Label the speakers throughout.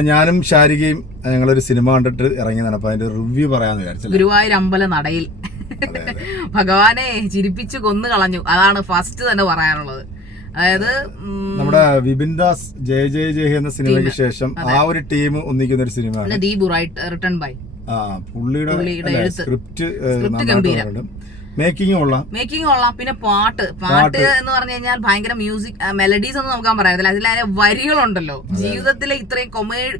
Speaker 1: ഞാനും ശാരികയും ഞങ്ങളൊരു സിനിമ കണ്ടിട്ട് ഇറങ്ങി അപ്പൊ അതിന്റെ റിവ്യൂ പറയാന്ന് വിചാരിച്ചു
Speaker 2: ഗുരുവായൂർ അമ്പല നടയിൽ. ഭഗവാനെ ചിരിപ്പിച്ച് കൊന്നു കളഞ്ഞു. അതാണ് ഫസ്റ്റ് തന്നെ പറയാനുള്ളത്. അതായത്
Speaker 1: നമ്മുടെ വിപിൻ ദാസ് ജയ ജയ ജയ എന്ന സിനിമയ്ക്ക് ശേഷം ആ ഒരു ടീം ഒന്നിക്കുന്ന ഒരു സിനിമയാണ്.
Speaker 2: Deepu right written by.
Speaker 1: ആ പുള്ളിയുടെ
Speaker 2: പുള്ളിയുടെ
Speaker 1: സ്ക്രിപ്റ്റ്
Speaker 2: സ്ക്രിപ്റ്റ് ഗംഭീരം.
Speaker 1: മേക്കിംഗ് കൊള്ളാം
Speaker 2: മേക്കിംഗ് കൊള്ളാം പിന്നെ പാട്ട്. പാട്ട് എന്ന് പറഞ്ഞു കഴിഞ്ഞാൽ ഭയങ്കര മ്യൂസിക് മെലഡീസ് ഒന്നും നോക്കാൻ പറയാത്തില്ല അതിൽ അതിന്റെ വരികളുണ്ടല്ലോ. ജീവിതത്തിലെ ഇത്രയും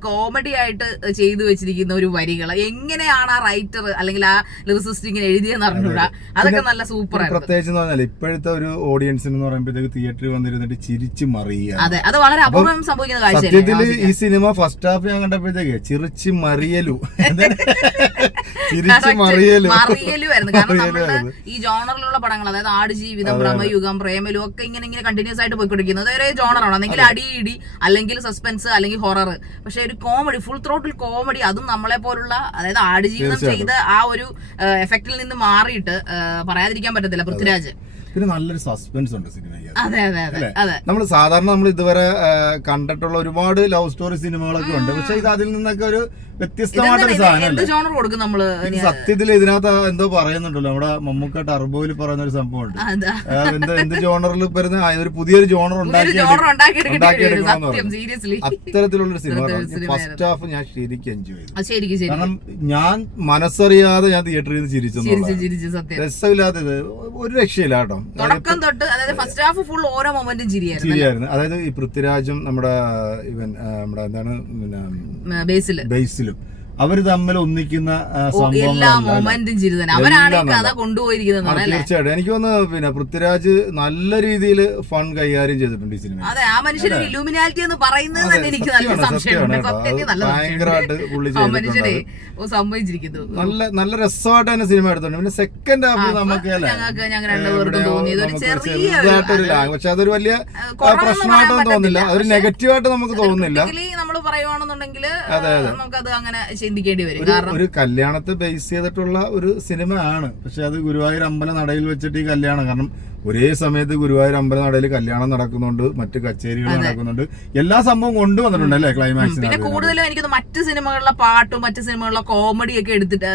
Speaker 2: കോമഡി ആയിട്ട് ചെയ്തു വെച്ചിരിക്കുന്ന ഒരു വരികൾ എങ്ങനെയാണ് ആ റൈറ്റർ അല്ലെങ്കിൽ ആ ലിറിസിസ്റ്റ് ഇങ്ങനെ എഴുതിയെന്ന് അറിഞ്ഞൂടാ അതൊക്കെ നല്ല സൂപ്പർ
Speaker 1: പ്രത്യേകിച്ച് പറഞ്ഞാൽ ഇപ്പോഴത്തെ ഒരു ഓഡിയൻസിന് എന്ന് പറയുമ്പോഴത്തേക്ക് തിയേറ്ററിൽ വന്നിരുന്നിട്ട് ചിരിച്ച് മറിയുക.
Speaker 2: അതെ അത് വളരെ അപൂർവം സംഭവിക്കുന്ന കാഴ്ചയല്ലേ?
Speaker 1: ഈ സിനിമ ഫസ്റ്റ് ഹാഫ് ഞാൻ കണ്ടപ്പോഴത്തേക്ക് ചിരിച്ച് മറിയലു. ചിരിച്ച് മറിയലും.
Speaker 2: മറിയലുമായിരുന്നു. കാരണം
Speaker 1: നമ്മൾ
Speaker 2: ഈ ജോണറിലുള്ള പടങ്ങൾ അതായത് ആടുജീവിതം ഭ്രമയുഗം പ്രേമലും ഒക്കെ ഇങ്ങനെ ഇങ്ങനെ കണ്ടിന്യൂസ് ആയിട്ട് പോയിക്കൊണ്ടിരിക്കുന്നത് ഒരേ ജോണറാണ്. അല്ലെങ്കിൽ അടി ഇടി അല്ലെങ്കിൽ സസ്പെൻസ് അല്ലെങ്കിൽ ഹൊറർ പക്ഷെ ഒരു കോമഡി ഫുൾ ത്രോട്ടിൽ കോമഡി അതും നമ്മളെ പോലുള്ള അതായത് ആടുജീവിതം ചെയ്ത ആ ഒരു എഫക്റ്റിൽ നിന്ന് മാറിയിട്ട് പറയാതിരിക്കാൻ പറ്റത്തില്ല പൃഥ്വിരാജ്.
Speaker 1: പിന്നെ നല്ലൊരു സസ്പെൻസ് ഉണ്ട് സിനിമയ്ക്ക്. നമ്മൾ സാധാരണ നമ്മൾ ഇതുവരെ കണ്ടിട്ടുള്ള ഒരുപാട് ലവ് സ്റ്റോറി സിനിമകളൊക്കെ ഉണ്ട്. പക്ഷെ ഇത് അതിൽ നിന്നൊക്കെ ഒരു വ്യത്യസ്തമായിട്ടൊരു
Speaker 2: സാധനം
Speaker 1: സാധനമല്ലേ? സത്യത്തിൽ ഇതിനകത്ത് എന്തോ പറയുന്നുണ്ടല്ലോ. നമ്മുടെ മമ്മൂക്ക ടർബോയിൽ പറയുന്ന ഒരു
Speaker 2: സംഭവം
Speaker 1: ഉണ്ട് എന്ത് എന്ത് ജോണറിൽ വരുന്ന ഒരു പുതിയൊരു ജോണർ
Speaker 2: ഒരു
Speaker 1: ഉണ്ടാക്കി
Speaker 2: ജോണർ ഉണ്ടാക്കിയെടുക്കേണ്ടി വരും
Speaker 1: ഉണ്ടാക്കിയെടുക്കണമെന്ന്
Speaker 2: സത്യം
Speaker 1: പറഞ്ഞു.
Speaker 2: സീരിയസ്ലി
Speaker 1: അത്തരത്തിലുള്ളൊരു സിനിമ ഫസ്റ്റ് ഹാഫ് ഞാൻ ശരിക്കും എൻജോയ് ചെയ്തു. കാരണം ഞാൻ മനസ്സറിയാതെ ഞാൻ തിയേറ്ററിൽ നിന്ന്
Speaker 2: ചിരിച്ച്
Speaker 1: രസമില്ലാത്തത് ഒരു രക്ഷയില്ല കേട്ടോ.
Speaker 2: തുടക്കം തൊട്ട് അതായത് ഫസ്റ്റ് ഹാഫ് ഫുൾ ഓരോ മൊമെന്റും ചിരിയായിരുന്നു
Speaker 1: ചിരിയായിരുന്നു. അതായത് ഈ പൃഥ്വിരാജും നമ്മുടെ ഇവൻ നമ്മുടെ എന്താണ് ബേസിൽ.
Speaker 2: ബേസിലും.
Speaker 1: അവർ തമ്മിൽ ഒന്നിക്കുന്ന
Speaker 2: എല്ലാ മൊമെന്റും അവരാണ് ഈ കഥ. കൊണ്ടുപോയിരിക്കുന്നത്
Speaker 1: തീർച്ചയായിട്ടും. എനിക്ക് തോന്നുന്നു പിന്നെ പൃഥ്വിരാജ് നല്ല രീതിയിൽ ഫൺ കൈകാര്യം ചെയ്തിട്ടുണ്ട് ഈ സിനിമ
Speaker 2: അതെ ആ മനുഷ്യന് ഇലുമിനാലിറ്റി എന്ന് പറയുന്നത് തന്നെ എനിക്ക് നല്ല സംശയമുണ്ട് നല്ല സംഭവിച്ചിരിക്കുന്നു.
Speaker 1: നല്ല നല്ല രസമായിട്ട് തന്നെ സിനിമ എടുത്തിട്ടുണ്ട്. പിന്നെ സെക്കൻഡ് ഹാഫ് നമുക്ക് പക്ഷെ അതൊരു വലിയ പ്രശ്നമായിട്ടൊന്നും തോന്നില്ല. അതൊരു നെഗറ്റീവായിട്ട് നമുക്ക് തോന്നുന്നില്ല.
Speaker 2: നമ്മൾ പറയുവാണെന്നുണ്ടെങ്കിൽ
Speaker 1: അതെ.
Speaker 2: നമുക്കത് അങ്ങനെ ചിന്തിക്കേണ്ടി വരും.
Speaker 1: ഒരു-
Speaker 2: കാരണം
Speaker 1: ഒരു കല്യാണത്തെ ബേസ് ചെയ്തിട്ടുള്ള ഒരു സിനിമ ആണ്. പക്ഷെ അത് ഗുരുവായൂർ അമ്പല നടയിൽ വെച്ചിട്ട് ഈ കല്യാണം. കാരണം ഒരേ സമയത്ത് ഗുരുവായൂർ അമ്പല നടയിൽ കല്യാണം നടക്കുന്നുണ്ട് മറ്റു കച്ചേരികൾ നടക്കുന്നുണ്ട്. എല്ലാ സംഭവം കൊണ്ടുവന്നിട്ടുണ്ട് അല്ലേ
Speaker 2: പിന്നെ
Speaker 1: ക്ലൈമാക്സിന്
Speaker 2: കൂടുതലും എനിക്ക് മറ്റു സിനിമകളിലെ പാട്ടും മറ്റു സിനിമകളിലെ കോമഡി ഒക്കെ എടുത്തിട്ട്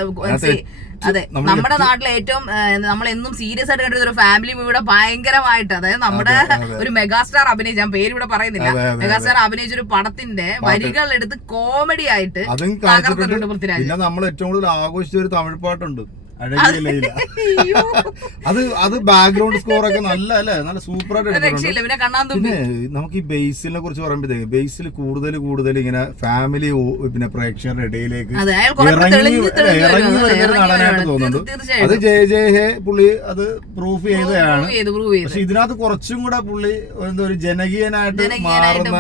Speaker 1: അതെ.
Speaker 2: നമ്മുടെ നാട്ടിലെ ഏറ്റവും നമ്മൾ എന്നും സീരിയസ് ആയിട്ട് കണ്ടിരുന്ന ഒരു ഫാമിലി മൂവിയുടെ ഭയങ്കരമായിട്ട് അതായത് നമ്മുടെ ഒരു മെഗാസ്റ്റാർ അഭിനയിച്ച ഞാൻ പേര് ഇവിടെ പറയുന്നില്ല. മെഗാസ്റ്റാർ അഭിനയിച്ച ഒരു പടത്തിന്റെ വരികൾ എടുത്ത് കോമഡി ആയിട്ട് തകർത്തിട്ടുണ്ട് പൃഥ്വിരാജ്.
Speaker 1: പിന്നെ നമ്മൾ ഏറ്റവും കൂടുതൽ ആഘോഷിച്ച ഒരു തമിഴ് പാട്ടുണ്ട്. അഴകിയ ലൈല. അത് അത് ബാക്ക്ഗ്രൗണ്ട് സ്കോർ ഒക്കെ നല്ല അല്ലേ? നല്ല സൂപ്പർ ആയിട്ട്
Speaker 2: പിന്നെ
Speaker 1: നമുക്ക് ഈ ബേസിനെ കുറിച്ച് പറയുമ്പോഴത്തേക്ക് ബേസിൽ കൂടുതൽ കൂടുതൽ ഇങ്ങനെ ഫാമിലി പിന്നെ പ്രേക്ഷകരുടെ ഇടയിലേക്ക് ഇറങ്ങി ഇറങ്ങി
Speaker 2: വരുന്നു,
Speaker 1: നടനായിട്ട് തോന്നുന്നുണ്ട്. അത് ജയ ജയ ഹേ പുള്ളി അത് പ്രൂഫ് ചെയ്തതാണ്. പക്ഷെ ഇതിനകത്ത് കുറച്ചും കൂടെ പുള്ളി എന്താ ഒരു ജനകീയനായിട്ട് മാറുന്ന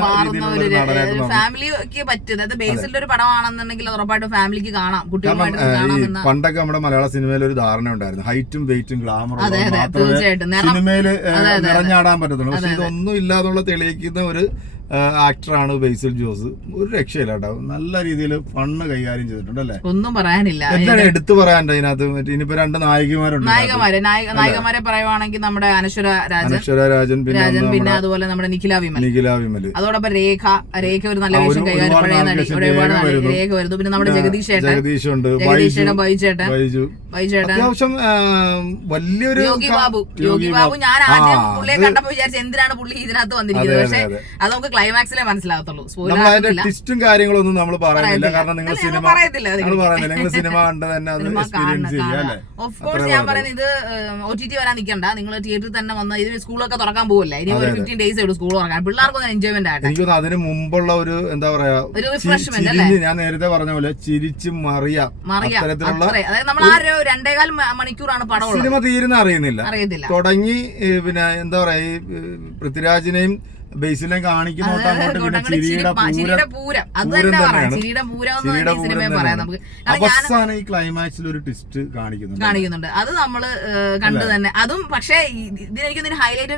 Speaker 1: രീതിയിലുള്ള
Speaker 2: ഫാമിലിക്ക് പറ്റും അതായത് ബേസിന്റെ ഒരു പടമാണെന്നുണ്ടെങ്കിൽ ഉറപ്പായിട്ടും ഫാമിലിക്ക് കാണാം. കുട്ടികളുമായിട്ട്
Speaker 1: പണ്ടൊക്കെ നമ്മുടെ മലയാള സിനിമയിൽ ഒരു ധാരണ ഉണ്ടായിരുന്നു. ഹൈറ്റും വെയിറ്റും ഗ്ലാമറും മാത്രമേ സിനിമയിൽ. നിറഞ്ഞാടാൻ പറ്റത്തുള്ളൂ. പക്ഷെ ഇതൊന്നും ഇല്ലാതുള്ള തെളിയിക്കുന്ന ഒരു ആക്ടറാണ് ബേസിൽ ജോസ്. ഒരു രക്ഷയില്ല കേട്ടോ. നല്ല രീതിയിൽ ഫണ്ണ് കൈകാര്യം ചെയ്തിട്ടുണ്ട് അല്ലേ?
Speaker 2: ഒന്നും പറയാനില്ല.
Speaker 1: എന്താണ് എടുത്തു പറയാനുണ്ട് ഇതിനകത്ത്? ഇനിയിപ്പോ രണ്ട് നായികമാരുണ്ട്
Speaker 2: നായികമാരെ നായിക നായികമാരെ പറയുവാണെങ്കിൽ നമ്മുടെ അനശ്വര രാജൻ.
Speaker 1: അനശ്വര രാജൻ പിന്നെ
Speaker 2: രാജൻ പിന്നെ അതുപോലെ നമ്മുടെ നിഖില വിമൽ.
Speaker 1: നിഖില വിമൽ.
Speaker 2: അതോടൊപ്പം രേഖ രേഖ ഒരു നല്ല വേഷം കൈകാര്യം. പഴയ നടി
Speaker 1: രേഖ വരുന്നു.
Speaker 2: പിന്നെ നമ്മുടെ ജഗദീഷ്
Speaker 1: ജഗദീഷ് ഉണ്ട്
Speaker 2: ജഗദീഷ്
Speaker 1: ബൈജു. അത്യാവശ്യം വലിയൊരു
Speaker 2: യോഗി ബാബു. യോഗി ബാബു. ഞാൻ ആദ്യം പുള്ളിയെ കണ്ടപ്പോ വിചാരിച്ചു എന്തിനാണ് പുള്ളി ഇതിനകത്ത് വന്നിരിക്കുന്നത്? പക്ഷെ
Speaker 1: അത്
Speaker 2: നമുക്ക് ക്ലൈമാക്സിലെ മനസ്സിലാകത്തുള്ളൂ.
Speaker 1: നമ്മൾ അതിന്റെ. ട്വിസ്റ്റും കാര്യങ്ങളൊന്നും നമ്മൾ പറയുന്നില്ല. കാരണം നിങ്ങൾ സിനിമ പറയുന്നില്ല നിങ്ങൾ സിനിമ കണ്ട് തന്നെ അത് എക്സ്പീരിയൻസ്
Speaker 2: ഓഫ് കോഴ്സ് ഞാൻ പറയുന്നത് ഇത് ഒ ടി ടി വരാൻ നിൽക്കണ്ട നിങ്ങൾ തിയേറ്ററിൽ തന്നെ വന്ന് ഇതിന് സ്കൂളൊക്കെ തുറക്കാൻ പോകില്ല ഇനി ഒരു ഫിഫ്റ്റീൻ ഡേയ്സ് ഉള്ളൂ സ്കൂൾ തുറക്കാൻ. പിള്ളേർക്കൊന്നും എൻജോയ്മെന്റ് ആട്ടെ
Speaker 1: എനിക്ക് തോന്നുന്നു അതിന് മുമ്പുള്ള ഒരു എന്താ പറയാ
Speaker 2: ഒരു
Speaker 1: റിഫ്രഷ്മെന്റ് ഞാൻ നേരത്തെ പറഞ്ഞ പോലെ ചിരിച്ച് മറിയ.
Speaker 2: മറിയാം.
Speaker 1: അത്തരത്തിലുള്ള
Speaker 2: അതായത് നമ്മൾ ആ ഒരു രണ്ടേകാൽ മണിക്കൂറാണ് പടം
Speaker 1: സിനിമ തീരുന്ന അറിയുന്നില്ല.
Speaker 2: അറിയത്തില്ല
Speaker 1: തുടങ്ങി പിന്നെ എന്താ പറയാ ഈ പൃഥ്വിരാജിനെയും ബേസിനെ കാണിക്കുന്നോട്ട് അങ്ങോട്ട് പിന്നെ ചിരിയുടെ പൂരം.
Speaker 2: ചിരിയുടെ പൂരം
Speaker 1: അവസാനം ഈ ക്ലൈമാക്സിൽ ഒരു ട്വിസ്റ്റ് കാണിക്കുന്നുണ്ട്.
Speaker 2: കാണിക്കുന്നുണ്ട്. അത് നമ്മൾ കണ്ടു തന്നെ. അതും പക്ഷേ ഇതിനെനിക്ക് ഹൈലൈറ്റ്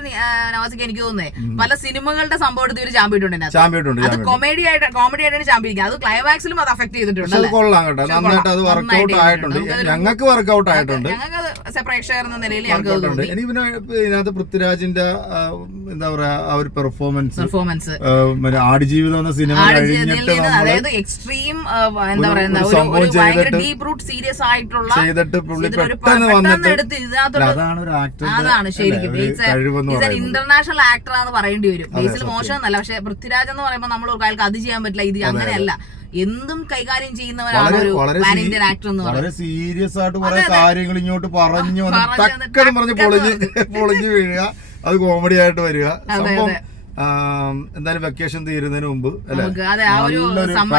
Speaker 2: നവാസിക്ക് എനിക്ക് തോന്നുന്നേ പല സിനിമകളുടെ സംഭവം എടുത്ത് ഇവർ ചാമ്പിയിട്ടുണ്ട്.
Speaker 1: ചാമ്പ്യട്ടുണ്ട്
Speaker 2: അത് കോമഡി ആയിട്ട് കോമഡി ആയിട്ടാണ് ചാമ്പിയിരിക്കുന്നത് അത് ക്ലൈമാക്സിലും അത് അഫക്ട് ചെയ്തിട്ടുണ്ട്
Speaker 1: കൊള്ളാം കേട്ടോ. നന്നായിട്ട് അത്
Speaker 2: വർക്ക്ഔട്ട്
Speaker 1: ആയിട്ടുണ്ട്. ഞങ്ങൾക്ക് വർക്ക്ഔട്ട് ആയിട്ടുണ്ട്.
Speaker 2: പ്രേക്ഷകർ എന്ന നിലയിൽ ഞങ്ങൾക്ക്
Speaker 1: ഉണ്ട്. പിന്നെ ഇതിനകത്ത് പൃഥ്വിരാജിന്റെ എന്താ പറയാ ആ ഒരു പെർഫോമൻസ് പെർഫോമൻസ്
Speaker 2: പെർഫോമൻസ്
Speaker 1: ആടുജീവിതം എന്ന സിനിമ
Speaker 2: അതായത് എക്സ്ട്രീം എന്താ പറയുന്ന
Speaker 1: ഒരു
Speaker 2: ഭയങ്കര ഡീപ് റൂട്ട് സീരിയസ് ആയിട്ടുള്ള
Speaker 1: ചെയ്തിട്ട് പുള്ളി പെട്ടെന്ന് വന്നിട്ട് അതാണ് ഒരു ആക്ടർ
Speaker 2: അതാണ് ശരിക്കും. ഇന്റർനാഷണൽ ആക്ടർ ആണെന്ന് പറയേണ്ടി വരും. ബേസിൽ മോശമൊന്നല്ല പക്ഷെ പൃഥ്വിരാജ് എന്ന് പറയുമ്പോൾ നമ്മൾ അയാൾക്ക് അത് ചെയ്യാൻ പറ്റില്ല ഇത് അങ്ങനെയല്ല. എന്തും കൈകാര്യം ചെയ്യുന്നവരാണ് ഒരു പാൻ ഇന്ത്യൻ ആക്ടർ എന്ന്
Speaker 1: വളരെ സീരിയസ് ആയിട്ട് കുറെ. കാര്യങ്ങൾ ഇങ്ങോട്ട് പറഞ്ഞു വന്ന്
Speaker 2: പറഞ്ഞു
Speaker 1: പൊളിഞ്ഞ് പൊളിഞ്ഞ് വീഴുക. അത് കോമഡി ആയിട്ട് വരിക. സംഭവം എന്തായാലും വെക്കേഷൻ തീരുന്നതിന് മുമ്പ്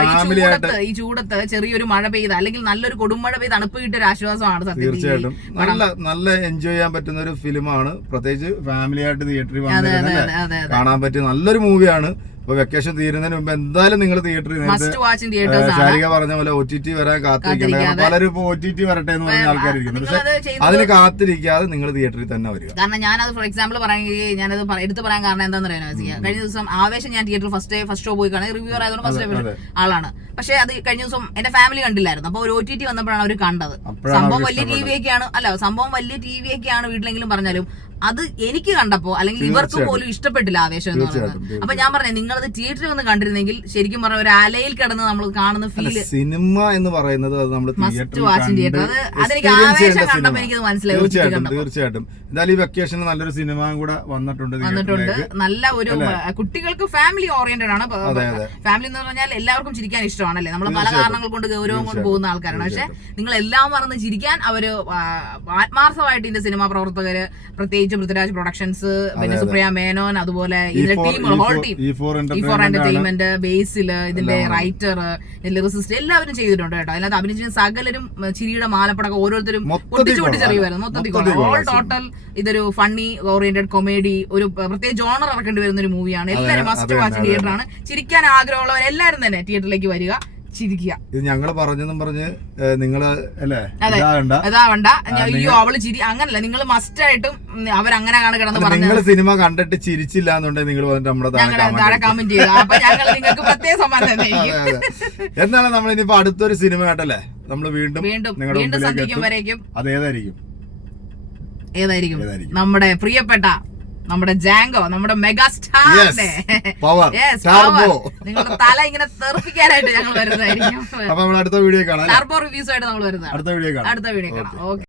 Speaker 1: ഫാമിലി ആയിട്ട്
Speaker 2: ഈ ചൂടത്ത് ചെറിയൊരു മഴ പെയ്ത അല്ലെങ്കിൽ നല്ലൊരു കൊടുമഴ പെയ്ത് തണുപ്പ് കിട്ടിയ ഒരു ആശ്വാസമാണ്
Speaker 1: തീർച്ചയായിട്ടും. നല്ല നല്ല എൻജോയ് ചെയ്യാൻ പറ്റുന്ന ഒരു ഫിലിമാണ് പ്രത്യേകിച്ച് ഫാമിലി ആയിട്ട് തിയേറ്ററിൽ
Speaker 2: വന്നിരുന്നത്
Speaker 1: കാണാൻ പറ്റിയ നല്ലൊരു മൂവിയാണ് അപ്പൊ വെക്കേഷൻ തീരുന്നതിന് മുമ്പ് എന്തായാലും നിങ്ങൾ തിയേറ്ററിൽ ശാരിക പറഞ്ഞ പോലെ ഒ ടി ടി വരാൻ കാത്തിരിക്കേണ്ട. പലരും ഇപ്പൊ ഒ ടി ടി വരട്ടെ എന്ന് പറഞ്ഞ ആൾക്കാർ പക്ഷെ അതിന് കാത്തിരിക്കാതെ നിങ്ങൾ തിയേറ്ററിൽ തന്നെ വരിക.
Speaker 2: കാരണം ഞാനത് ഫോർ എക്സാമ്പിൾ പറയുകയും ഞാനത് എടുത്തു പറയാൻ കാരണം എന്താണെന്ന് അറിയാനോ കഴിഞ്ഞ ദിവസം ആവേശം ഞാൻ തിയേറ്ററിൽ ഫസ്റ്റ് ഡേ ഫസ്റ്റ് ഷോ പോയി കാണാൻ റിവ്യൂ ആയതുകൊണ്ട് ഫസ്റ്റ്
Speaker 1: ഡേ
Speaker 2: ആളാണ്. പക്ഷെ അത് കഴിഞ്ഞ ദിവസം എന്റെ ഫാമിലി കണ്ടില്ലായിരുന്നു. അപ്പൊ ഒരു ഒ ടി ടി വന്നപ്പോഴാണ് അവർ കണ്ടത്. സംഭവം വലിയ ടി വി ഒക്കെയാണ് അല്ല സംഭവം വലിയ ടി വി ഒക്കെയാണ് വീട്ടിലെങ്കിലും പറഞ്ഞാലും അത് എനിക്ക് കണ്ടപ്പോ അല്ലെങ്കിൽ ഇവർക്ക് പോലും ഇഷ്ടപ്പെട്ടില്ല ആവേശം എന്ന് പറയുന്നത്. അപ്പൊ ഞാൻ പറഞ്ഞു നിങ്ങളത് തിയേറ്ററിൽ വന്ന് കണ്ടിരുന്നെങ്കിൽ ശരിക്കും പറഞ്ഞ ഒരു അലയിൽ കിടന്ന് നമ്മൾ കാണുന്ന ഫീൽ
Speaker 1: സിനിമ എന്ന് പറയുന്നത് അത് നമ്മൾ
Speaker 2: അതെനിക്ക് ആവേശം കണ്ടപ്പോ മനസ്സിലായി.
Speaker 1: തീർച്ചയായിട്ടും എന്തായാലും ഈ വെക്കേഷന് നല്ലൊരു സിനിമ കൂടെ വന്നിട്ടുണ്ട്
Speaker 2: വന്നിട്ടുണ്ട്. നല്ല ഒരു കുട്ടികൾക്ക് ഫാമിലി ഓറിയന്റഡ് ആണ്. ഫാമിലി എന്ന് പറഞ്ഞാൽ എല്ലാവർക്കും ചിരിക്കാൻ ഇഷ്ടമാണല്ലേ? നമ്മൾ പല കാരണങ്ങൾ കൊണ്ട് ഗൗരവം കൊണ്ട് പോകുന്ന ആൾക്കാരാണ്. പക്ഷെ നിങ്ങൾ എല്ലാം മറന്ന് ചിരിക്കാൻ അവർ ആത്മാർത്ഥമായിട്ട് ഇതിന്റെ സിനിമാ പ്രവർത്തകര് പ്രത്യേകിച്ച് പൃഥ്വിരാജ് പ്രൊഡക്ഷൻസ് പിന്നെ സുപ്രിയ മേനോൻ അതുപോലെ ഇതിന്റെ team
Speaker 1: E
Speaker 2: whole
Speaker 1: four-
Speaker 2: team
Speaker 1: E four entertainment
Speaker 2: Basil ഇതിന്റെ റൈറ്റർ ലിറിസിസ്റ്റ് എല്ലാവരും ചെയ്തിട്ടുണ്ട് കേട്ടോ. അതിനകത്ത് അഭിനയിച്ച സകലരും ചിരിയുടെ മാലപ്പടക്കം ഓരോരുത്തരും പൊട്ടിച്ചു. പൊട്ടിച്ചെറിയുമായിരുന്നു. മൊത്തത്തിൽ ഓൾ ടോട്ടൽ ഇതൊരു ഫണ്ണി ഓറിയന്റഡ് കൊമേഡി ഒരു പ്രത്യേക ജോണർ ഇറക്കേണ്ടി വരുന്ന ഒരു മൂവിയാണ് എല്ലാവരും മസ്റ്റ് വാച്ച് തിയേറ്ററാണ് ചിരിക്കാൻ ആഗ്രഹമുള്ളവർ എല്ലാവരും തന്നെ തിയേറ്ററിലേക്ക് വരിക. ചിരിക്കുക
Speaker 1: ഇത് ഞങ്ങൾ പറഞ്ഞെന്നും പറഞ്ഞ് ഏ, നിങ്ങൾ അല്ലേ?
Speaker 2: അതാവണ്ട അയ്യോ അവൾ ചിരി അങ്ങനല്ല. നിങ്ങൾ മസ്റ്റ് ആയിട്ടും അവരങ്ങനെ കിടന്ന് പറഞ്ഞു
Speaker 1: നിങ്ങൾ സിനിമ കണ്ടിട്ട് ചിരിച്ചില്ല എന്നുണ്ടെങ്കിൽ നിങ്ങൾ വന്നിട്ട് നമ്മുടെ താഴെ.
Speaker 2: കമന്റ് ചെയ്യുക അപ്പൊ ഞങ്ങൾ നിങ്ങൾക്ക് പ്രത്യേക സമ്മാനം തന്നെയായിരിക്കും
Speaker 1: നമ്മൾ ഇനിയിപ്പോ അടുത്തൊരു സിനിമ ആയിട്ടല്ലേ നമ്മൾ വീണ്ടും
Speaker 2: വീണ്ടും
Speaker 1: അതേതായിരിക്കും
Speaker 2: ഏതായിരിക്കും? നമ്മുടെ പ്രിയപ്പെട്ട നമ്മുടെ ജാങ്കോ നമ്മുടെ മെഗാ
Speaker 1: ടർബോ.
Speaker 2: നിങ്ങളുടെ തല ഇങ്ങനെ തെറിപ്പിക്കാനായിട്ട് ഞങ്ങൾ വരുന്നതായിരിക്കും.
Speaker 1: അടുത്ത വീഡിയോ കാണാം
Speaker 2: ടർബോ റിവ്യൂസ് ആയിട്ട് നമ്മൾ വരുന്നതാണ്.
Speaker 1: അടുത്ത വീഡിയോ കാണാം.
Speaker 2: അടുത്ത വീഡിയോ കാണാം. ഓക്കെ